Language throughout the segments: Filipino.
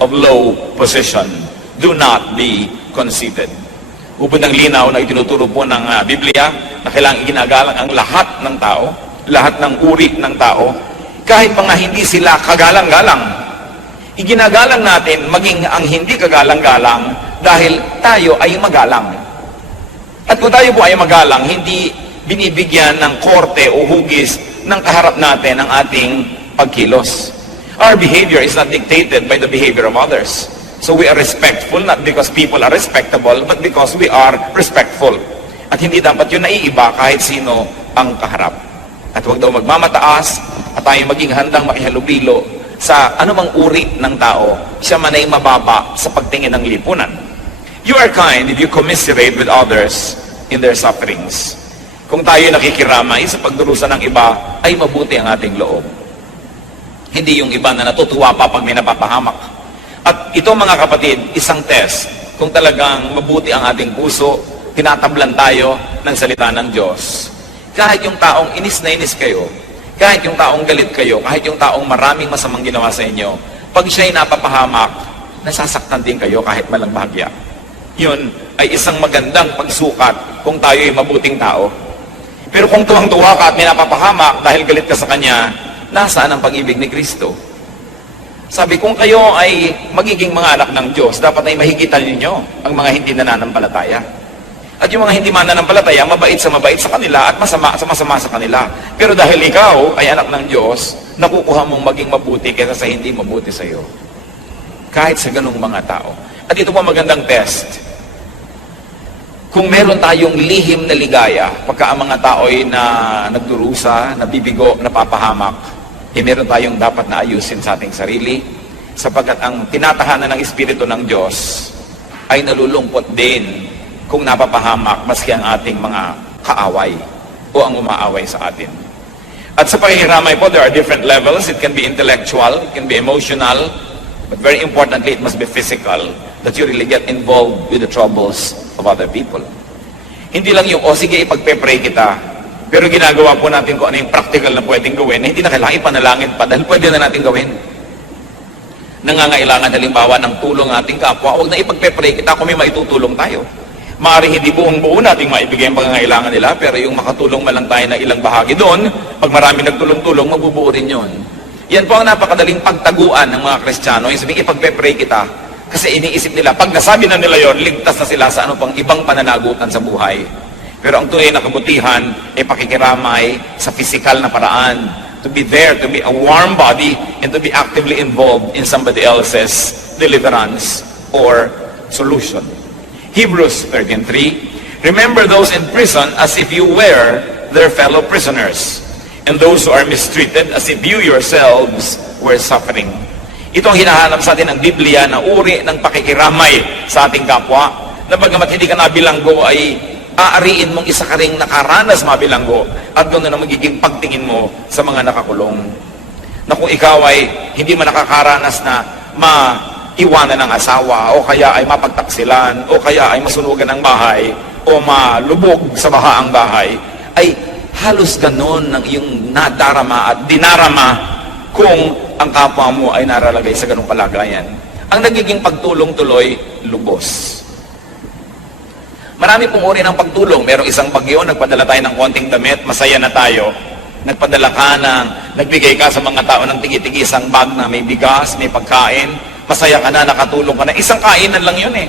of low position. Do not be conceited. Ubod ng linaw na itinuturo po ng Biblia na kailangang ginagalang ang lahat ng tao, lahat ng uri ng tao, kahit mga hindi sila kagalang-galang. Iginagalang natin maging ang hindi kagalang-galang dahil tayo ay magalang. At kung tayo po ay magalang, hindi binibigyan ng korte o hugis ng kaharap natin ang ating pagkilos. Our behavior is not dictated by the behavior of others. So we are respectful, not because people are respectable, but because we are respectful. At hindi dapat yun naiiba kahit sino ang kaharap. At huwag daw magmamataas at tayo maging handang makihalubilo sa anumang uri ng tao, siya man ay mababa sa pagtingin ng lipunan. You are kind if you commiserate with others in their sufferings. Kung tayo nakikiramay sa pagdurusa ng iba, ay mabuti ang ating loob. Hindi yung iba na natutuwa pa pag may napapahamak. At ito mga kapatid, isang test kung talagang mabuti ang ating puso, tinatablan tayo ng salita ng Diyos. Kahit yung taong inis na inis kayo, kahit yung taong galit kayo, kahit yung taong maraming masamang ginawa sa inyo, pag siya'y napapahamak, nasasaktan din kayo kahit malang bahagya. Yun ay isang magandang pagsukat kung tayo ay mabuting tao. Pero kung tuwang-tuwa ka at may napapahamak dahil galit ka sa kanya, nasaan ang pag-ibig ni Kristo? Sabi, kung kayo ay magiging mga anak ng Diyos, dapat ay mahigitan ninyo ang mga hindi nananampalataya. At yung mga hindi mananampalataya, mabait sa kanila at masama sa kanila. Pero dahil ikaw ay anak ng Diyos, nakukuha mong maging mabuti kaysa sa hindi mabuti sa iyo. Kahit sa ganung mga tao. At ito po magandang test. Kung meron tayong lihim na ligaya, pagka ang mga tao ay nagdurusa, nabibigo, napapahamak, meron tayong dapat na ayusin sa ating sarili, sapagkat ang tinatahanan ng Espiritu ng Diyos ay nalulungkot din kung napapahamak maski ang ating mga kaaway o ang umaaway sa atin. At sa pakikiramay po, there are different levels. It can be intellectual, it can be emotional, but very importantly, it must be physical, that you really get involved with the troubles of other people. Hindi lang yung, sige, ipagpe-pray kita, pero ginagawa po natin kung ano yung practical na pwedeng gawin, na hindi na kailangan ipanalangin pa, dahil pwede na natin gawin. Nangangailangan halimbawa ng tulong ating kapwa, huwag na ipagpe-pray kita kung may maitutulong tayo. Maaaring hindi buong-buo nating maibigay ang pangangailangan nila, pero yung makatulong man lang tayo na ilang bahagi doon, pag marami nagtulong-tulong, mabubuo rin yun. Yan po ang napakadaling pagtaguan ng mga Kristiyano, yung sabihin, ipagpe-pray kita. Kasi iniisip nila, pag nasabi na nila yon, ligtas na sila sa ano pang ibang pananagutan sa buhay. Pero ang tunay na kabutihan ay pakikiramay sa physical na paraan. To be there, to be a warm body, and to be actively involved in somebody else's deliverance or solution. Hebrews 13:3, remember those in prison as if you were their fellow prisoners, and those who are mistreated as if you yourselves were suffering. Ito ang hinahanap sa atin ng Biblia na uri ng pakikiramay sa ating kapwa, na bagamat hindi ka nabilanggo ay aariin mong isa ka ring nakaranas mabilanggo at doon na magiging pagtingin mo sa mga nakakulong. Na kung ikaw ay hindi man nakakaranas na iwanan ng asawa, o kaya ay mapagtaksilan, o kaya ay masunugan ng bahay, o malubog sa baha ang bahay, ay halos ganon ng iyong nadarama at dinarama kung ang kapwa mo ay naralagay sa ganong kalagayan. Ang nagiging pagtulong tuloy, lubos. Marami pong uri ng pagtulong. Merong isang bagyo, nagpadala tayo ng konting damit, masaya na tayo. Nagpadala ka nagbigay ka sa mga tao ng tigi-tigisang bag na may bigas, may pagkain, masaya ka na, nakatulong ka na. Isang kainan lang yun eh.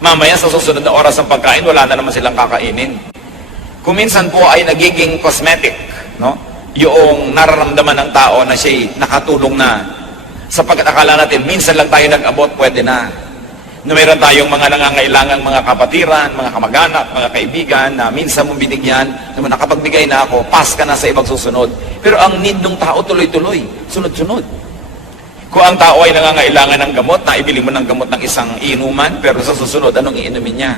Mamaya sa susunod na oras ng pagkain, wala na naman silang kakainin. Kung minsan po ay nagiging cosmetic, no? Yung nararamdaman ng tao na siya'y nakatulong na. Sapagkat akala natin, minsan lang tayo nag-abot, pwede na. Na mayroon tayong mga nangangailangang mga kapatiran, mga kamag-anak, mga kaibigan, na minsan mong binigyan, naman nakapagbigay na ako, pass ka na sa ibang susunod. Pero ang need ng tao tuloy-tuloy, sunod-sunod. Kung ang tao ay nangangailangan ng gamot, naibili mo ng gamot ng isang inuman, pero sa susunod, anong iinumin niya?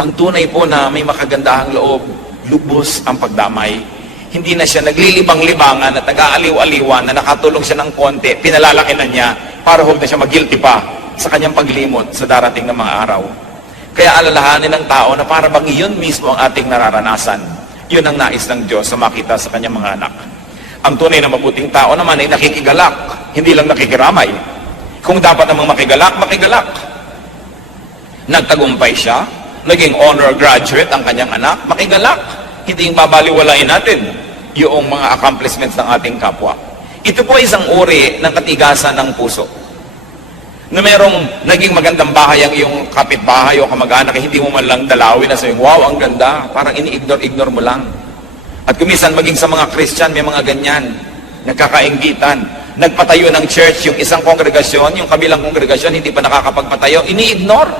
Ang tunay po na may makagandahang loob, lubos ang pagdamay. Hindi na siya naglilibang-libangan at nag-aaliw-aliwan na nakatulong siya ng konti, pinalalaki na niya para huwag na siya mag-guilty pa sa kanyang paglimot sa darating na mga araw. Kaya alalahanin ng tao na para bang iyon mismo ang ating nararanasan. Yun ang nais ng Diyos na makita sa kanyang mga anak. Ang tunay na mabuting tao naman ay nakikigalak, hindi lang nakikiramay. Kung dapat namang makigalak, makigalak. Nagtagumpay siya, naging honor graduate ang kanyang anak, makigalak. Hindi yung babaliwalain natin yung mga accomplishments ng ating kapwa. Ito po isang uri ng katigasan ng puso. Na merong naging magandang bahay ang iyong kapitbahay o kamag-anak, hindi mo man lang dalawin na sabi, wow, ang ganda. Parang ini-ignore mo lang. At kumisan maging sa mga Christian, may mga ganyan. Nagkakainggitan. Nagpatayo ng church, yung isang kongregasyon, yung kabilang kongregasyon, hindi pa nakakapagpatayo, ini-ignore.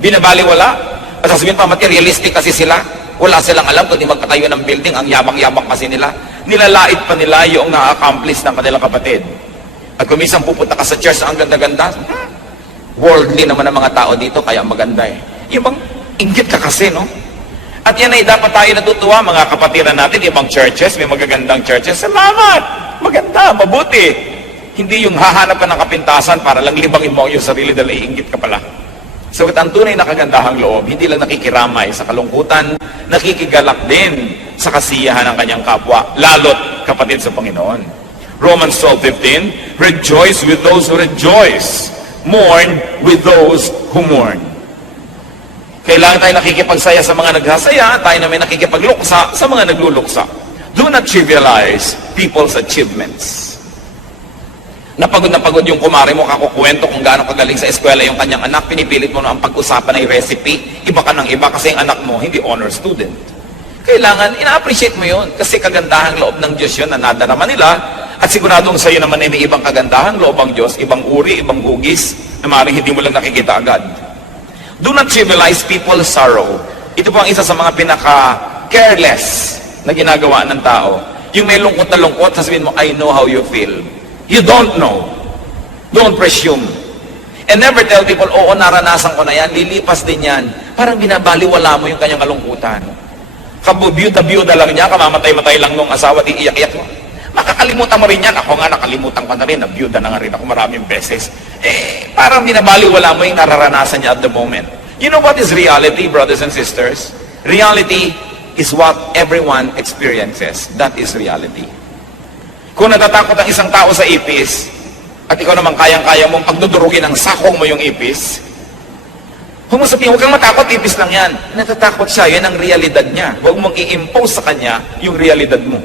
Binabaliwala. At sasabihin pa, materialistic kasi sila. Wala silang alam kundi magpatayo ng building, ang yabang-yabang kasi nila. Nilalait pa nila yung na-accomplish ng kanilang kapatid. At kung minsan pupunta ka sa church, ang ganda-ganda, worldly naman ang mga tao dito, kaya maganda eh. Yung bang, inggit ka kasi, no? At yan ay dapat tayo natutuwa, mga kapatiran natin, ibang churches, may magagandang churches. Salamat! Maganda, mabuti. Hindi yung hahanap ka ng kapintasan para lang libangin mo yung sarili dahil iinggit ka pala. So, ang tunay na kagandahang loob, hindi lang nakikiramay sa kalungkutan, nakikigalak din sa kasiyahan ng kanyang kapwa, lalo't kapatid sa Panginoon. Romans 12:15, rejoice with those who rejoice, mourn with those who mourn. Kailangan tayo nakikipagsaya sa mga nagsasaya, tayo naman nakikipagluksa sa mga nagluluksa. Do not trivialize people's achievements. Napagod na pagod yung kumare mo, kakukwento kung gaano kagaling sa eskwela yung kanyang anak, pinipilit mo na ang pag-usapan ay recipe, iba ka ng iba kasi ang anak mo hindi honor student. Kailangan, ina-appreciate mo yun kasi kagandahang loob ng Diyos yun na nadarama nila. At siguradong sa iyo naman ay may ibang kagandahan, loob ang Diyos, ibang uri, ibang hugis, na maaaring hindi mo lang nakikita agad. Do not trivialize people's sorrow. Ito po ang isa sa mga pinaka-careless na ginagawa ng tao. Yung may lungkot na lungkot, sasabihin mo, I know how you feel. You don't know. Don't presume. And never tell people, oo, naranasan ko na yan, lilipas din yan. Parang binabaliwala mo yung kanyang kalungkutan. Kabubiyuda-biyuda lang niya, kamamatay-matay lang nung asawa, di iyak-iyak mo. Makakalimutan mo rin yan. Ako nga, nakalimutan ko na rin. Nabiyuda na nga rin ako maraming beses. Parang binabaliwala mo yung nararanasan niya at the moment. You know what is reality, brothers and sisters? Reality is what everyone experiences. That is reality. Kung natatakot ang isang tao sa ipis, at ikaw naman kayang-kaya mong pagdudurugin ng sakong mo yung ipis, huwag mo sabihin, huwag kang matakot, ipis lang yan. Natatakot siya, yan ang realidad niya. Huwag mong i-impose sa kanya yung realidad mo.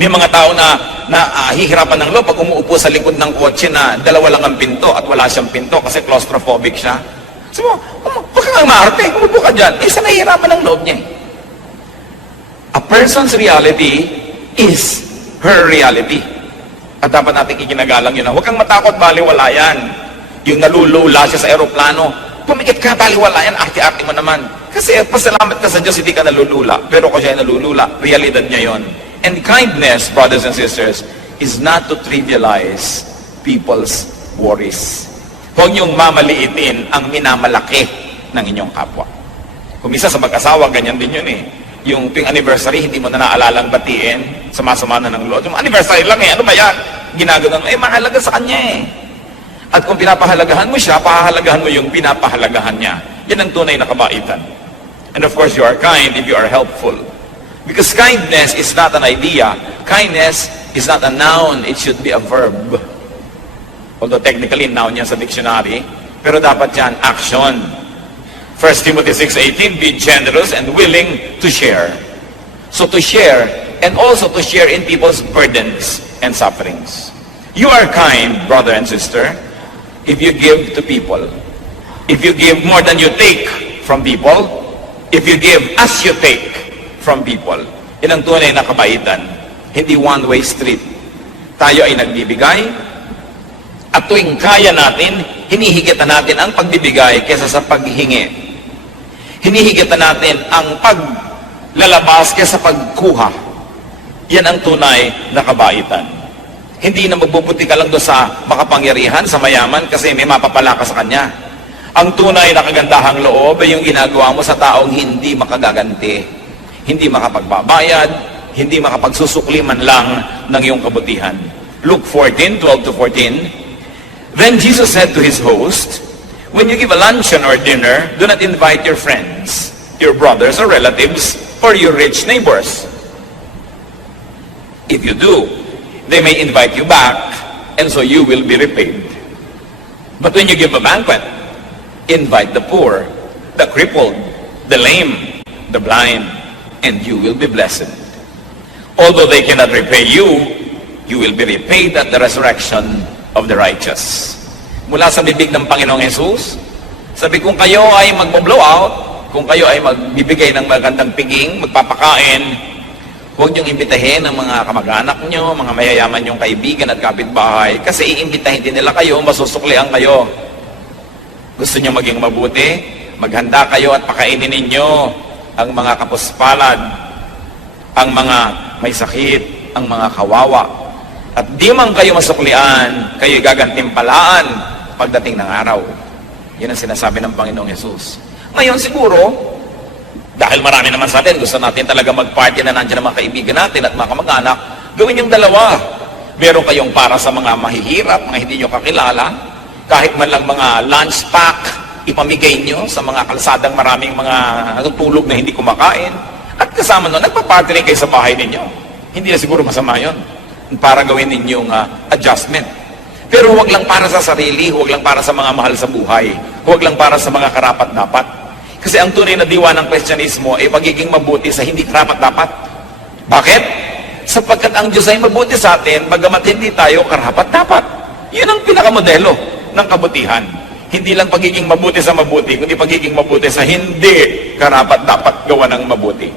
May mga tao na hihirapan ng loob pag umuupo sa likod ng kotse na dalawa lang ang pinto at wala siyang pinto kasi claustrophobic siya. So, huwag kang maarte, umupo ka dyan. Isa nahihirapan ng loob niya. A person's reality is her reality. At dapat natin iginagalang yun. Huwag kang matakot, baliwala yan. Yung nalulula siya sa aeroplano, pumikit ka, baliwala yan, arte-arte mo naman. Kasi pasalamat ka sa Diyos, hindi ka nalulula. Pero kung siya nalulula, realidad niya yon. And kindness, brothers and sisters, is not to trivialize people's worries. Huwag niyong mamaliitin ang minamalaki ng inyong kapwa. Kung isa sa mag-asawa, ganyan din yun eh. Yung tuwing anniversary, hindi mo na naalalang batiin, sama-sama na ng loob. Yung anniversary lang eh, ano ba yan? Ginagawa mo, mahalaga sa kanya eh. At kung pinapahalagahan mo siya, pahahalagahan mo yung pinapahalagahan niya. Yan ang tunay na kabaitan. And of course, you are kind if you are helpful. Because kindness is not an idea. Kindness is not a noun. It should be a verb. Although technically, noun yan sa dictionary. Pero dapat yan, action. 1 Timothy 6:18, be generous and willing to share. So to share, and also to share in people's burdens and sufferings. You are kind, brother and sister, if you give to people. If you give more than you take from people, if you give as you take from people. Yan ang tunay na kabaitan. Hindi one-way street. Tayo ay nagbibigay, at tuwing kaya natin, hinihigitan natin ang pagbibigay kaysa sa paghingi. Hinihigitan natin ang paglalabas kaysa pagkuha. Yan ang tunay na kabaitan. Hindi na magbubuti ka lang doon sa makapangyarihan, sa mayaman, kasi may mapapala ka sa kanya. Ang tunay na kagandahang loob ay yung ginagawa mo sa taong hindi makagaganti. Hindi makapagbabayad, hindi makapagsusukli man lang ng iyong kabutihan. Luke 14:12-14, then Jesus said to his host, when you give a luncheon or dinner, do not invite your friends, your brothers or relatives, or your rich neighbors. If you do, they may invite you back, and so you will be repaid. But when you give a banquet, invite the poor, the crippled, the lame, the blind, and you will be blessed. Although they cannot repay you, you will be repaid at the resurrection of the righteous. Mula sa bibig ng Panginoong Jesus, sabi, kung kayo ay mag-blow out, kung kayo ay magbibigay ng magandang piging, magpapakain, huwag niyong imbitahin ang mga kamag-anak niyo, mga mayayaman niyong kaibigan at kapitbahay, kasi iimbitahin din nila kayo, masusuklian kayo. Gusto niyo maging mabuti? Maghanda kayo at pakainin ninyo ang mga kapuspalad, ang mga may sakit, ang mga kawawa. At di man kayo masuklian, kayo gagantimpalaan pagdating ng araw. Yan ang sinasabi ng Panginoong Yesus. Ngayon siguro, dahil marami naman sa atin, gusto natin talaga mag-party na nandiyan ang mga kaibigan natin at mga kamag-anak, gawin yung dalawa. Meron kayong para sa mga mahihirap, mga hindi nyo kakilala, kahit man lang mga lunch pack, ipamigay nyo sa mga kalsadang maraming mga natutulog na hindi kumakain. At kasama nun, nagpa-party rin kayo sa bahay ninyo. Hindi na siguro masama yun para gawin ninyong adjustment. Pero huwag lang para sa sarili, huwag lang para sa mga mahal sa buhay, huwag lang para sa mga karapat-dapat. Kasi ang tunay na diwa ng Kristyanismo ay pagiging mabuti sa hindi karapat-dapat. Bakit? Sapagkat ang Diyos ay mabuti sa atin, bagamat hindi tayo karapat-dapat. Yun ang pinakamodelo ng kabutihan. Hindi lang pagiging mabuti sa mabuti, kundi pagiging mabuti sa hindi karapat-dapat gawa ng mabuti.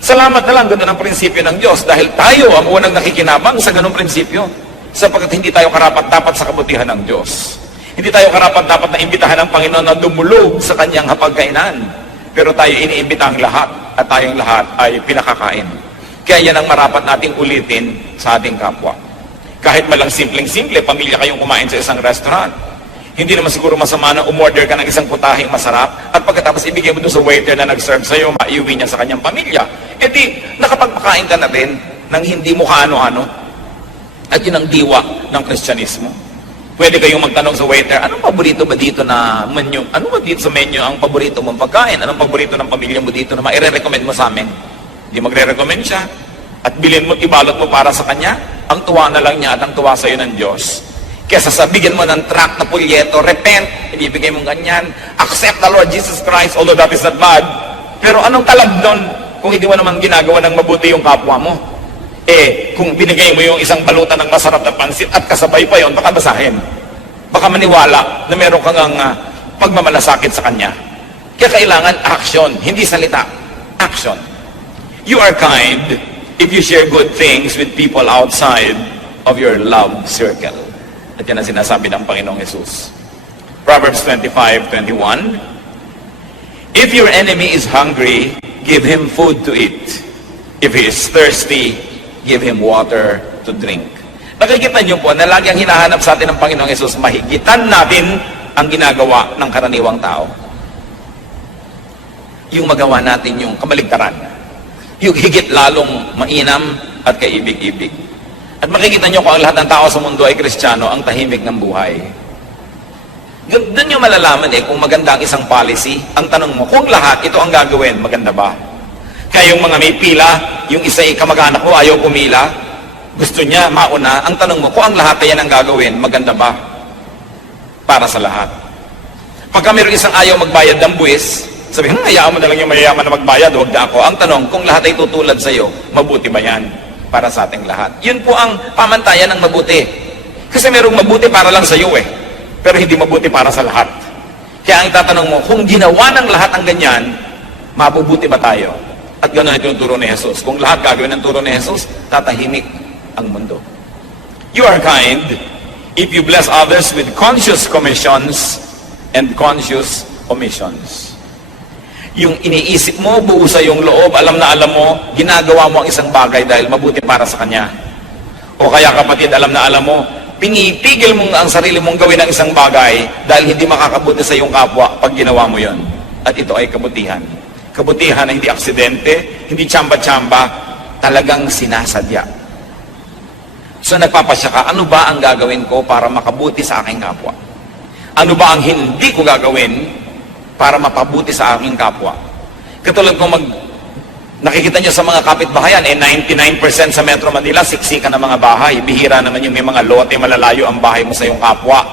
Salamat na lang, ganoon ang prinsipyo ng Diyos dahil tayo ang unang nakikinabang sa ganung prinsipyo sapagkat hindi tayo karapat-dapat sa kabutihan ng Diyos. Hindi tayo karapat-dapat na imbitahan ng Panginoon na dumulog sa kanyang hapagkainan. Pero tayo iniimbita ang lahat at tayong lahat ay pinakakain. Kaya yan ang marapat nating ulitin sa ating kapwa. Kahit malang simpleng-simple, pamilya kayong kumain sa isang restaurant, hindi naman siguro masama na umorder ka ng isang putahing masarap at pagkatapos ibigay mo doon sa waiter na nag-serve sa'yo, maiuwi niya sa kanyang pamilya. E di, nakapagpakain ka na rin ng hindi mo kaano-ano. At yun ang diwa ng Kristyanismo. Pwede kayong magtanong sa waiter, anong paborito ba dito na menu? Ano ba dito sa menu ang paborito mong pagkain? Anong paborito ng pamilya mo dito na maire-recommend mo sa amin? Hindi magre-recommend siya. At bilhin mo, ibalot mo para sa kanya. Ang tuwa na lang niya at ang tuwa sa'yo ng Diyos. Kesa sabigyan mo ng tract na pulyeto, repent, ibibigay mong ganyan, accept the Lord Jesus Christ, although that is not bad. Pero anong talab doon kung hindi mo naman ginagawa ng mabuti yung kapwa mo? Eh, kung binigay mo yung isang balutan ng masarap na pansit at kasabay pa yon, baka basahin. Baka maniwala na meron kang pagmamalasakit sa kanya. Kaya kailangan action, hindi salita. Action. You are kind if you share good things with people outside of your love circle. At yan ang sinasabi ng Panginoong Jesus. Proverbs 25:21. If your enemy is hungry, give him food to eat. If he is thirsty, give him water to drink. Nakikita niyo po na lagi ang hinahanap sa atin ng Panginoong Jesus, mahigitan natin ang ginagawa ng karaniwang tao. Yung magawa natin yung kamaligtaran. Yung higit lalong mainam at kaibig-ibig. At makikita nyo kung ang lahat ng tao sa mundo ay Kristiyano, ang tahimik ng buhay. Doon nyo malalaman kung maganda ang isang policy. Ang tanong mo, kung lahat ito ang gagawin, maganda ba? Kaya yung mga may pila, yung isa ay kamag-anak ko, ayaw pumila, gusto niya mauna. Ang tanong mo, kung ang lahat ay yan ang gagawin, maganda ba? Para sa lahat. Pagka mayroong isang ayaw magbayad ng buwis, sabi, hayaan mo na lang yung mayayaman na magbayad, huwag na ako. Ang tanong, kung lahat ay tutulad sa iyo, mabuti ba yan? Para sa ating lahat. Yun po ang pamantayan ng mabuti. Kasi merong mabuti para lang sa iyo pero hindi mabuti para sa lahat. Kaya ang itatanong mo, kung ginawa ng lahat ang ganyan, mabubuti ba tayo? At gano'n ito yung turo ni Jesus. Kung lahat gagawin ng turo ni Jesus, tatahimik ang mundo. You are kind if you bless others with conscious commissions and conscious omissions. Yung iniisip mo, buo sa iyong loob, alam na alam mo, ginagawa mo ang isang bagay dahil mabuti para sa kanya. O kaya kapatid, alam na alam mo, pinipigil mo ang sarili mong gawin ang isang bagay dahil hindi makakabuti sa iyong kapwa pag ginawa mo yon. At ito ay kabutihan. Kabutihan na hindi aksidente, hindi tsamba-tsamba, talagang sinasadya. So nagpapasya ka, ano ba ang gagawin ko para makabuti sa aking kapwa? Ano ba ang hindi ko gagawin para mapabuti sa aking kapwa? Katulad kung Nakikita nyo sa mga kapitbahayan, 99% sa Metro Manila, siksikan ng mga bahay. Bihira naman yung may mga lote, malalayo ang bahay mo sa iyong kapwa.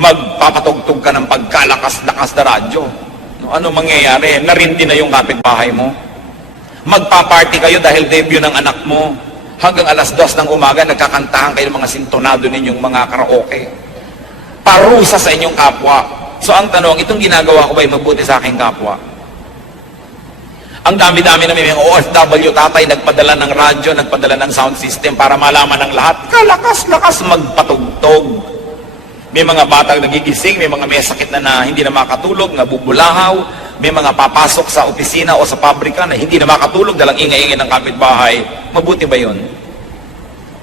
Magpapatugtog ka ng pagkalakas-lakas na radyo. Ano mangyayari? Narindi na yung kapitbahay mo. Magpa-party kayo dahil debut ng anak mo. Hanggang alas 2 ng umaga, nagkakantahan kayo ng mga sintonado ninyong mga karaoke. Parusa sa inyong kapwa. So ang tanong, itong ginagawa ko ba'y mabuti sa aking kapwa? Ang dami-dami na may mga OFW tatay, nagpadala ng radyo, nagpadala ng sound system para malaman ng lahat, kalakas-lakas magpatugtog. May mga batang nagigising, may mga may sakit na hindi na makatulog, nabubulahaw, may mga papasok sa opisina o sa pabrika na hindi na makatulog dalang ingay-ingay ng kapitbahay. Mabuti ba yun?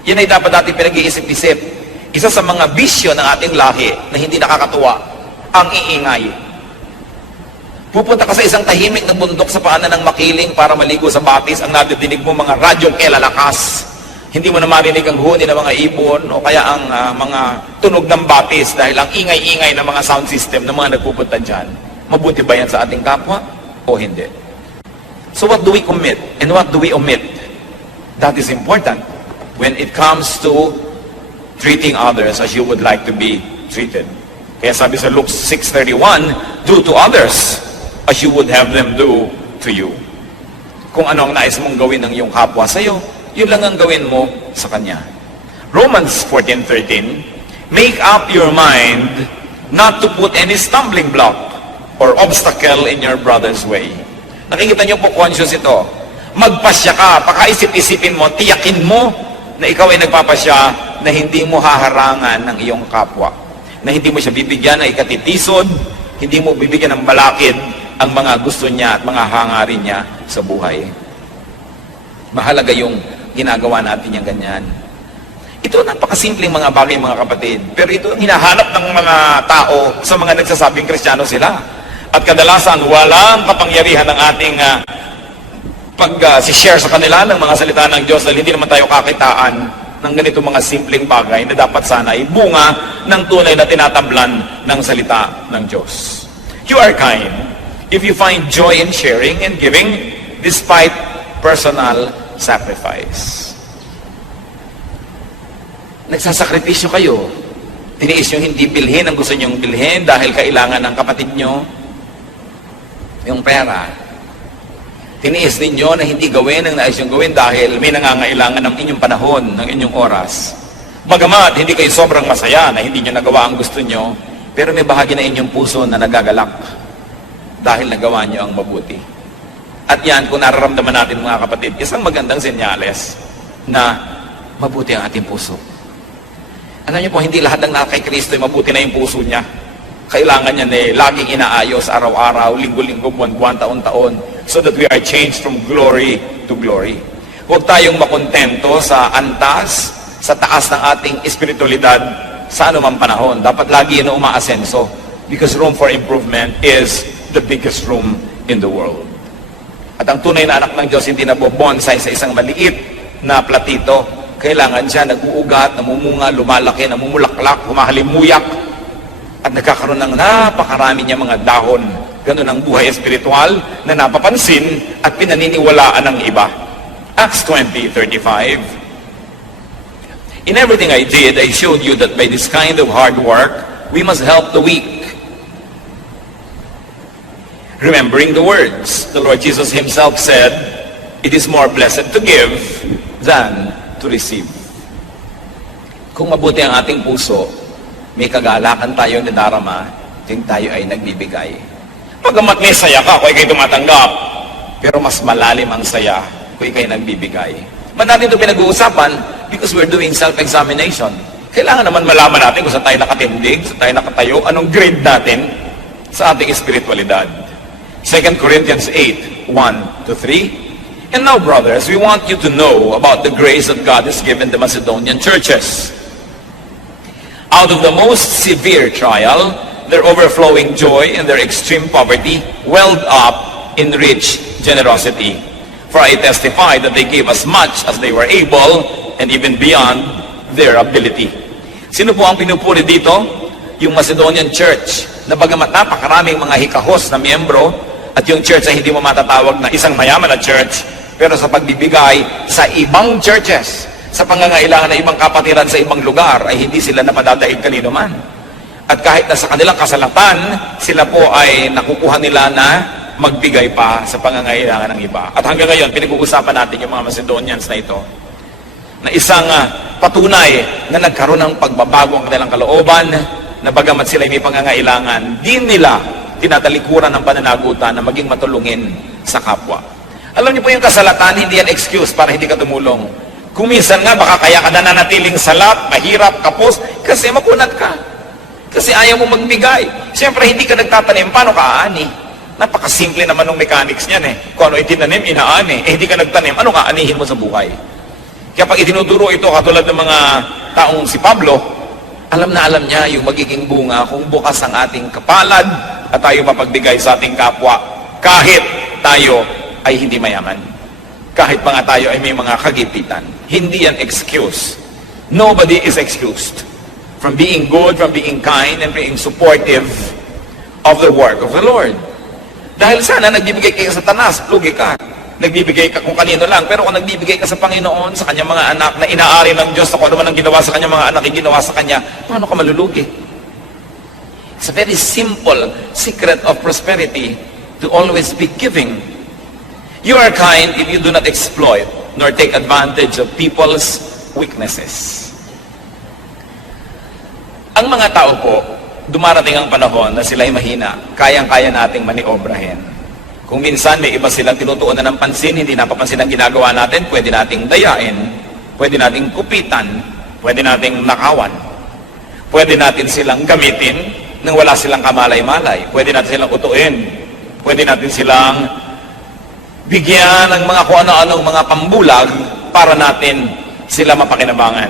Yan ay dapat natin pinag-iisip-isip. Isa sa mga bisyo ng ating lahi na hindi nakakatuwa, ang iingay. Pupunta ka sa isang tahimik na bundok sa paanan ng makiling para maligo sa batis, ang nadidinig mo mga radyong kelalakas. Hindi mo na marinig ang huni ng mga ibon o kaya ang mga tunog ng batis dahil ang ingay-ingay ng mga sound system ng mga nagpupunta dyan. Mabuti ba yan sa ating kapwa o hindi? So what do we commit and what do we omit? That is important when it comes to treating others as you would like to be treated. Kaya sabi sa Luke 6:31, do to others as you would have them do to you. Kung ano ang nais mong gawin ng iyong kapwa sa iyo, yun lang ang gawin mo sa kanya. Romans 14:13, make up your mind not to put any stumbling block or obstacle in your brother's way. Nakikita niyo po, conscious ito. Magpasya ka, pakaisip-isipin mo, tiyakin mo na ikaw ay nagpapasya na hindi mo haharangan ng iyong kapwa. Na hindi mo siya bibigyan ng ikatitisod, hindi mo bibigyan ng balakid ang mga gusto niya at mga hangarin niya sa buhay. Mahalaga yung ginagawa natin yung ganyan. Ito napakasimpleng mga bagay, mga kapatid. Pero ito ang hinahanap ng mga tao sa mga nagsasabing Kristiyano sila. At kadalasan, walang kapangyarihan ng ating pag-share sa kanila ng mga salita ng Diyos dahil hindi naman tayo kakitaan ng ganito mga simpleng bagay na dapat sana ay bunga ng tunay na tinatablan ng salita ng Diyos. You are kind if you find joy in sharing and giving despite personal sacrifice. Nagsasakripisyo kayo. Tiniis nyo hindi bilhin ang gusto nyong bilhin dahil kailangan ng kapatid nyo yung pera. Tiniis ninyo na hindi gawin ang nais nyong gawin dahil may nangangailangan ng inyong panahon, ng inyong oras. Bagamat hindi kayo sobrang masaya na hindi nyo nagawa ang gusto nyo, pero may bahagi na inyong puso na nagagalak dahil nagawa niyo ang mabuti. At yan, kung nararamdaman natin mga kapatid, isang magandang senyales na mabuti ang ating puso. Alam niyo po, hindi lahat ng nakay Kristo ay mabuti na yung puso niya. Kailangan niya na laging inaayos araw-araw, linggo-linggo, buwan-buwan, taon-taon, so that we are changed from glory to glory. Huwag tayong makontento sa antas, sa taas ng ating espiritualidad sa anumang panahon. Dapat lagi na umaasenso because room for improvement is the biggest room in the world. At ang tunay na anak ng Diyos hindi na bonsai sa isang maliit na platito. Kailangan siya nag-uugat, namumunga, lumalaki, namumulaklak, humahalimuyak, at nagkakaroon ng napakarami niya mga dahon. Ganun ang buhay espiritual na napapansin at pinaniniwalaan ng iba. Acts 20:35. In everything I did, I showed you that by this kind of hard work, we must help the weak. Remembering the words, the Lord Jesus himself said, it is more blessed to give than to receive. Kung mabuti ang ating puso, may kagalakan tayo na darama, ting tayo ay nagbibigay. Pagamat may saya ka, kung ikay tumatanggap, pero mas malalim ang saya kung ikay nagbibigay. Ba't natin ito pinag-uusapan? Because we're doing self-examination. Kailangan naman malaman natin kung saan tayo nakatindig, saan tayo nakatayo, anong grade natin sa ating espiritualidad. 2 Corinthians 8:1-3. And now, brothers, we want you to know about the grace that God has given the Macedonian churches. Out of the most severe trial, their overflowing joy and their extreme poverty welled up in rich generosity. For I testify that they gave as much as they were able and even beyond their ability. Sino po ang pinupuri dito? Yung Macedonian church, na bagamat napakaraming mga hikahos na miyembro, At yung church ay hindi mo matatawag na isang mayaman na church, pero sa pagbibigay sa ibang churches, sa pangangailangan ng ibang kapatiran sa ibang lugar, ay hindi sila napadadaig kanino man. At kahit na sa kanilang kasalatan, sila po ay nakukuha nila na magbigay pa sa pangangailangan ng iba. At hanggang ngayon, pinag-uusapan natin yung mga Macedonians na ito, na isang patunay na nagkaroon ng pagbabago ang kanilang kalooban, na bagamat sila may pangangailangan, di nila tinatalikuran ng pananagutan na maging matulungin sa kapwa. Alam niyo po, yung kasalatan, hindi yan excuse para hindi ka tumulong. Kung minsan nga, baka kaya ka nananatiling salat, mahirap, kapos, kasi makunat ka. Kasi ayaw mo magbigay. Siyempre, hindi ka nagtatanim, paano ka aani? Napakasimple naman ng mechanics niyan eh. Kung ano itinanim, inaani. Hindi ka nagtanim, ano ka anihin mo sa buhay? Kaya pag itinuturo ito, katulad ng mga taong si Pablo, alam na alam niya yung magiging bunga kung bukas ang ating kapalad at tayo mapagbigay sa ating kapwa kahit tayo ay hindi mayaman. Kahit mga tayo ay may mga kagipitan. Hindi yan excuse. Nobody is excused from being good, from being kind, and being supportive of the work of the Lord. Dahil sana nagbibigay kayo sa Satanas, lugi ka. Nagbibigay ka kung kanino lang, pero kung nagbibigay ka sa Panginoon, sa kanyang mga anak na inaari ng Diyos, kung ano man ang ginawa sa kanyang mga anak, ginawa sa kanya, paano ka malulugi? It's a very simple secret of prosperity to always be giving. You are kind if you do not exploit nor take advantage of people's weaknesses. Ang mga tao po, dumarating ang panahon na sila'y mahina, kayang-kaya nating maniobrahin. Kung minsan may iba silang tinutuunan ng pansin, hindi napapansin ang ginagawa natin, pwede nating dayain, pwede nating kupitan, pwede nating nakawan, pwede natin silang gamitin nang wala silang kamalay-malay, pwede natin silang utuin, pwede natin silang bigyan ng mga kung ano-anong mga pambulag para natin sila mapakinabangan.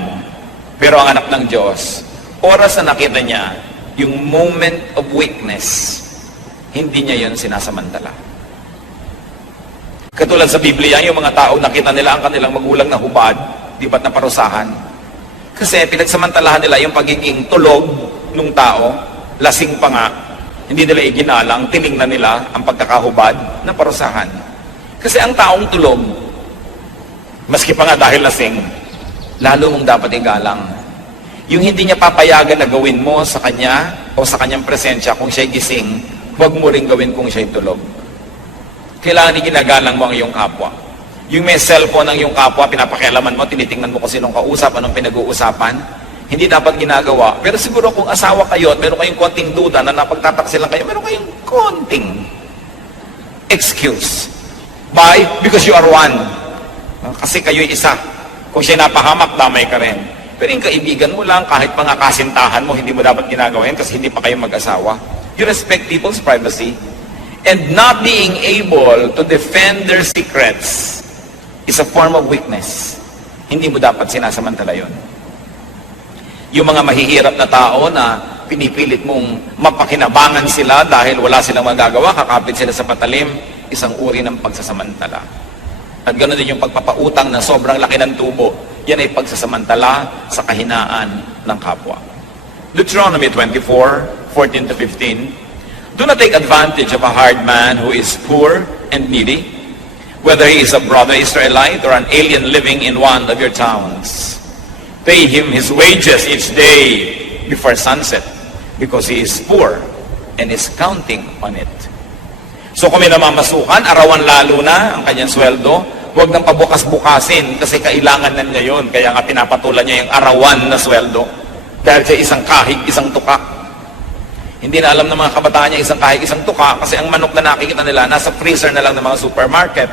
Pero ang anak ng Diyos, oras na nakita niya yung moment of weakness, hindi niya yun sinasamantala. Katulad sa Biblia, yung mga tao nakita nila ang kanilang magulang na hubad, di ba't naparusahan? Kasi pinagsamantalahan nila yung pagiging tulog ng tao, lasing pa nga, hindi nila iginalang, tiningnan nila ang pagkakahubad na parusahan. Kasi ang taong tulog, maski pa nga dahil lasing, lalo mong dapat igalang. Yung hindi niya papayagan na gawin mo sa kanya o sa kanyang presensya kung siya'y gising, huwag mo rin gawin kung siya'y tulog. Kailangan ginagalang mo ang iyong kapwa. Yung may cellphone ng iyong kapwa, pinapakialaman mo, tinitingnan mo kung sinong kausap, anong pinag-uusapan, hindi dapat ginagawa. Pero siguro kung asawa kayo at meron kayong konting duda na napagtataksilan kayo, meron kayong konting excuse. Why? Because you are one. Kasi kayo'y isa. Kung siya'y napahamak, damay ka rin. Pero yung kaibigan mo lang, kahit mga kasintahan mo, hindi mo dapat ginagawa yan kasi hindi pa kayo mag-asawa. You respect people's privacy. And not being able to defend their secrets is a form of weakness. Hindi mo dapat sinasamantala yun. Yung mga mahihirap na tao na pinipilit mong mapakinabangan sila dahil wala silang magagawa, kakapit sila sa patalim, isang uri ng pagsasamantala. At ganoon din yung pagpapautang na sobrang laki ng tubo. Yan ay pagsasamantala sa kahinaan ng kapwa. Deuteronomy 24:14 to 15. Do not take advantage of a hard man who is poor and needy, whether he is a brother Israelite or an alien living in one of your towns. Pay him his wages each day before sunset, because he is poor and is counting on it. So kung may namamasukan, arawan lalo na ang kanyang sweldo, huwag nang pabukas-bukasin kasi kailangan na niya yun. Kaya nga pinapatulan niya yung arawan na sweldo. Dahil siya isang kahig, isang tuka. Hindi na alam ng mga kabataan niya isang kahig, isang tuka kasi ang manok na nakikita nila nasa freezer na lang ng mga supermarket.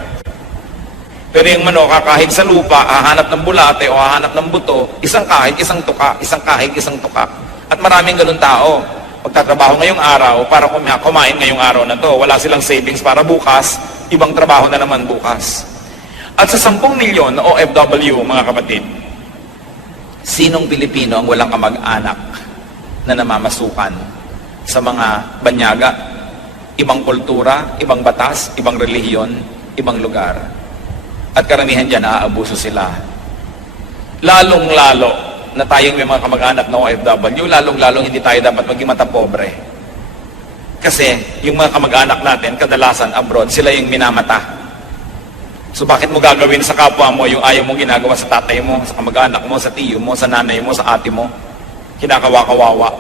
Pero yung manok kakahig sa lupa, hahanap ng bulate o hahanap ng buto, isang kahig, isang tuka, isang kahig, isang tuka. At maraming ganun tao. Pagtatrabaho ngayong araw para kumain ngayong araw na to. Wala silang savings para bukas, ibang trabaho na naman bukas. At sa 10 milyon na OFW, mga kapatid, sinong Pilipino ang walang kamag-anak na namamasukan sa mga banyaga, ibang kultura, ibang batas, ibang relihiyon, ibang lugar? At karamihan dyan, naaabuso sila. Lalong-lalo na tayong may mga kamag-anak na OFW, lalong-lalong hindi tayo dapat maging matapobre. Kasi yung mga kamag-anak natin, kadalasan abroad, sila yung minamata. So bakit mo gagawin sa kapwa mo yung ayaw mo ginagawa sa tatay mo, sa kamag-anak mo, sa tiyo mo, sa nanay mo, sa ate mo? Kinakawa-kawawa.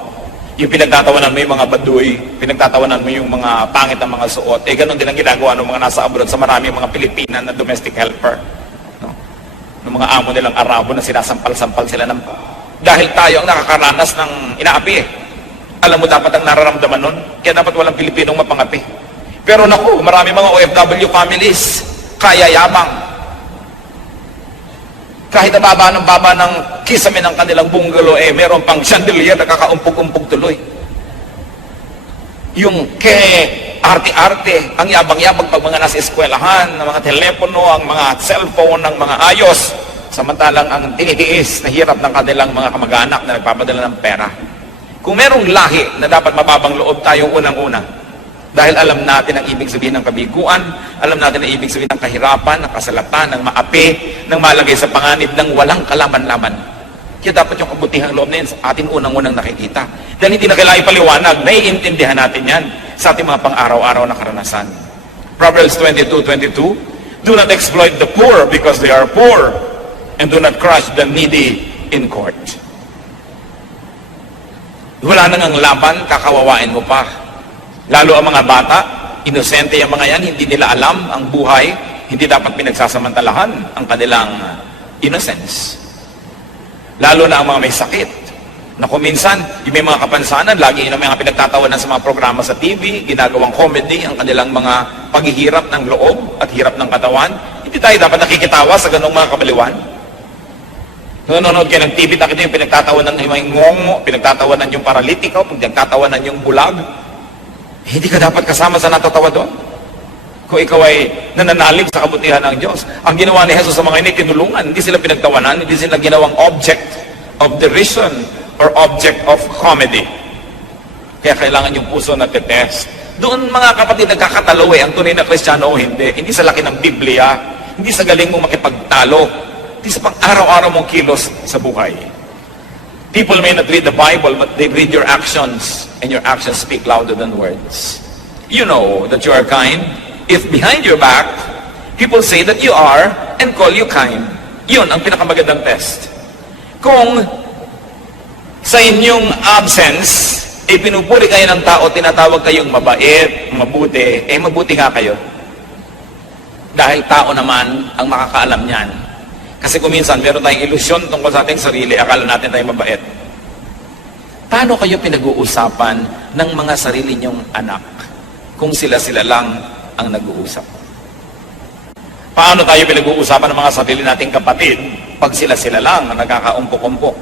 Yung pinagtatawanan mo yung mga baduy, pinagtatawanan mo yung mga pangit na mga suot, ganun din ang ginagawa ng mga nasa abroad sa maraming mga Pilipina na domestic helper. No? Ng mga amo nilang Arabo na sinasampal-sampal sila ng... Dahil tayo ang nakakaranas ng inaapi eh. Alam mo dapat ang nararamdaman nun, kaya dapat walang Pilipinong mapangapi. Pero naku, marami mga OFW families, kaya yabang. Kahit baba ng kisame ng kanilang bungalow, meron pang chandelier na kakaumpog-umpog tuloy. Yung arte-arte, ang yabang-yabang pag mga nasa eskwelahan, ng mga telepono, ang mga cellphone, ng mga ayos, samantalang ang tinitiis na hirap ng kanilang mga kamag-anak na nagpapadala ng pera. Kung merong lahi na dapat mababang loob tayo unang-una, dahil alam natin ang ibig sabihin ng kabiguan, alam natin ang ibig sabihin ng kahirapan, ng kasalatan, ng maapi, ng malagay sa panganib, ng walang kalaman-laman. Kaya dapat yung kabutihang loob na yun sa ating unang-unang nakikita. Dahil hindi na kailangan ipaliwanag, naiintindihan natin yan sa ating mga pang-araw-araw na karanasan. Proverbs 22:22, do not exploit the poor because they are poor, and do not crush the needy in court. Wala nang ang laban, kakawawain mo pa. Lalo ang mga bata, inosente yung mga yan, hindi nila alam ang buhay, hindi dapat pinagsasamantalahan ang kanilang innocence. Lalo na ang mga may sakit. Na kung minsan, yung may mga kapansanan, lagi yun ang mga pinagtatawanan sa mga programa sa TV, ginagawang comedy, ang kanilang mga paghihirap ng loob at hirap ng katawan. Hindi tayo dapat nakikitawa sa ganong mga kabaliwan. Nanonood kayo ng TV, nakita yung pinagtatawanan ng mga ngongo, pinagtatawanan yung paralitiko, pinagtatawanan yung bulag. Hindi ka dapat kasama sa natatawa doon. Kung ikaw ay nananalig sa kabutihan ng Diyos. Ang ginawa ni Jesus sa mga ini, tinulungan. Hindi sila pinagtawanan, hindi sila ginawang object of derision or object of comedy. Kaya kailangan yung puso na titest. Doon mga kapatid, nagkakatalo ang tunay na Kristiyano o hindi. Hindi sa laki ng Biblia, hindi sa galing mong makipagtalo, hindi sa pang-araw-araw mong kilos sa buhay. People may not read the Bible, but they read your actions, and your actions speak louder than words. You know that you are kind if behind your back, people say that you are and call you kind. Yun ang pinakamagandang test. Kung sa inyong absence, pinupuri kayo ng tao, tinatawag kayong mabait, mabuti, mabuti nga kayo. Dahil tao naman ang makakaalam niyan. Kasi kung minsan, meron tayong ilusyon tungkol sa ating sarili, akala natin tayong mabait. Paano kayo pinag-uusapan ng mga sarili niyong anak kung sila-sila lang ang nag-uusap? Paano tayo pinag-uusapan ng mga sarili nating kapatid pag sila-sila lang ang nagkakaumpok-umpok?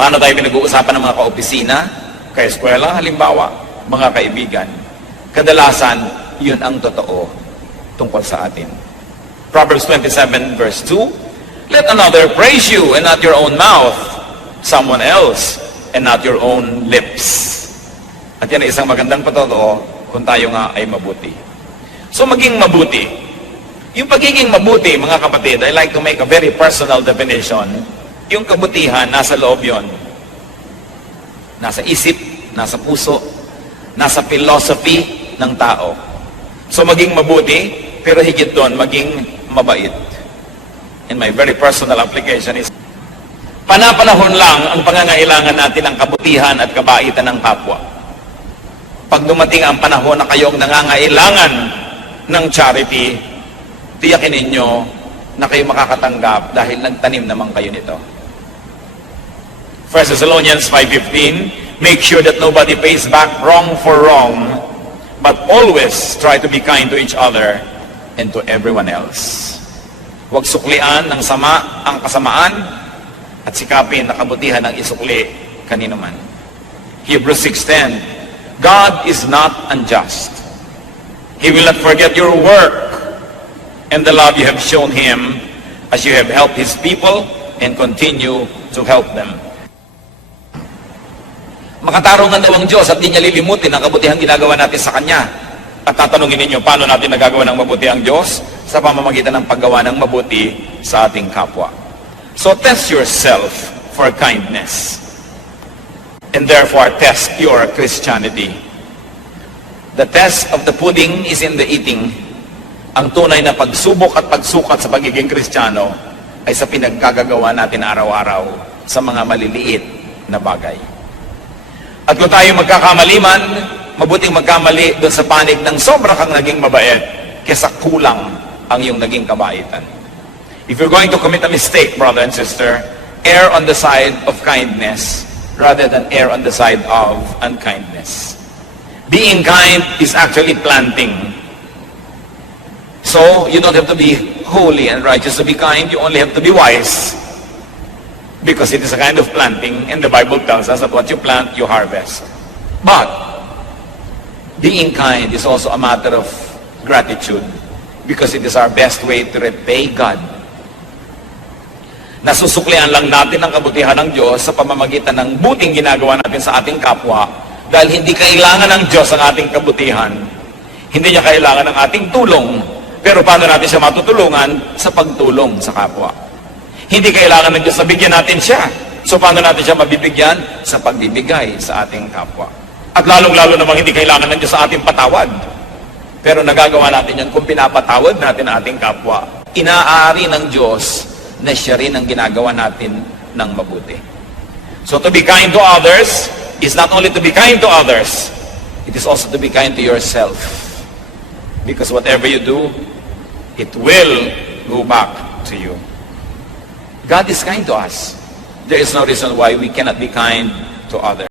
Paano tayo pinag-uusapan ng mga kaopisina, kaeskwela, halimbawa, mga kaibigan? Kadalasan, yun ang totoo tungkol sa atin. Proverbs 27 verse 2, let another praise you and not your own mouth, someone else and not your own lips. At yan ay isang magandang patotoo kung tayo nga ay mabuti. So maging mabuti. Yung pagiging mabuti, mga kapatid, I like to make a very personal definition. Yung kabutihan, nasa loob yon. Nasa isip, nasa puso, nasa philosophy ng tao. So maging mabuti, pero higit doon, maging mabait. And my very personal application is, panapanahon lang ang pangangailangan natin ng kabutihan at kabaitan ng kapwa. Pag dumating ang panahon na kayong nangangailangan ng charity, tiyakin ninyo na kayo makakatanggap dahil nagtanim naman kayo nito. 1 Thessalonians 5:15, make sure that nobody pays back wrong for wrong, but always try to be kind to each other and to everyone else. Huwag suklian ng sama ang kasamaan at sikapin na kabutihan ang isukli kanino man. Hebrews 6:10, God is not unjust. He will not forget your work and the love you have shown Him as you have helped His people and continue to help them. Makatarungan daw ang Diyos at di niya lilimutin ang kabutihang ginagawa natin sa Kanya. At tatanungin ninyo, paano natin nagagawa ng mabuti ang Diyos? Sa pamamagitan ng paggawa ng mabuti sa ating kapwa. So test yourself for kindness. And therefore test your Christianity. The test of the pudding is in the eating. Ang tunay na pagsubok at pagsukat sa pagiging Kristiyano ay sa pinagkagagawa natin araw-araw sa mga maliliit na bagay. At kung tayo magkakamali man, mabuting magkamali doon sa panig ng sobra kang naging mabait kesa kulang ang iyong naging kabaitan. If you're going to commit a mistake, brother and sister, err on the side of kindness rather than err on the side of unkindness. Being kind is actually planting. So, you don't have to be holy and righteous to be kind. You only have to be wise. Because it is a kind of planting, and the Bible tells us that what you plant, you harvest. But, being kind is also a matter of gratitude. Because it is our best way to repay God. Nasusuklian lang natin ang kabutihan ng Diyos sa pamamagitan ng buting ginagawa natin sa ating kapwa. Dahil hindi kailangan ng Diyos ang ating kabutihan. Hindi niya kailangan ng ating tulong. Pero paano natin siya matutulungan? Sa pagtulong sa kapwa. Hindi kailangan ng Diyos na bigyan natin siya. So paano natin siya mabibigyan? Sa pagbibigay sa ating kapwa. At lalong-lalo namang hindi kailangan ng Diyos sa ating patawad. Pero nagagawa natin yan kung pinapatawad natin ang ating kapwa. Inaari ng Diyos na siya rin ang ginagawa natin ng mabuti. So to be kind to others is not only to be kind to others, it is also to be kind to yourself. Because whatever you do, it will go back to you. God is kind to us. There is no reason why we cannot be kind to others.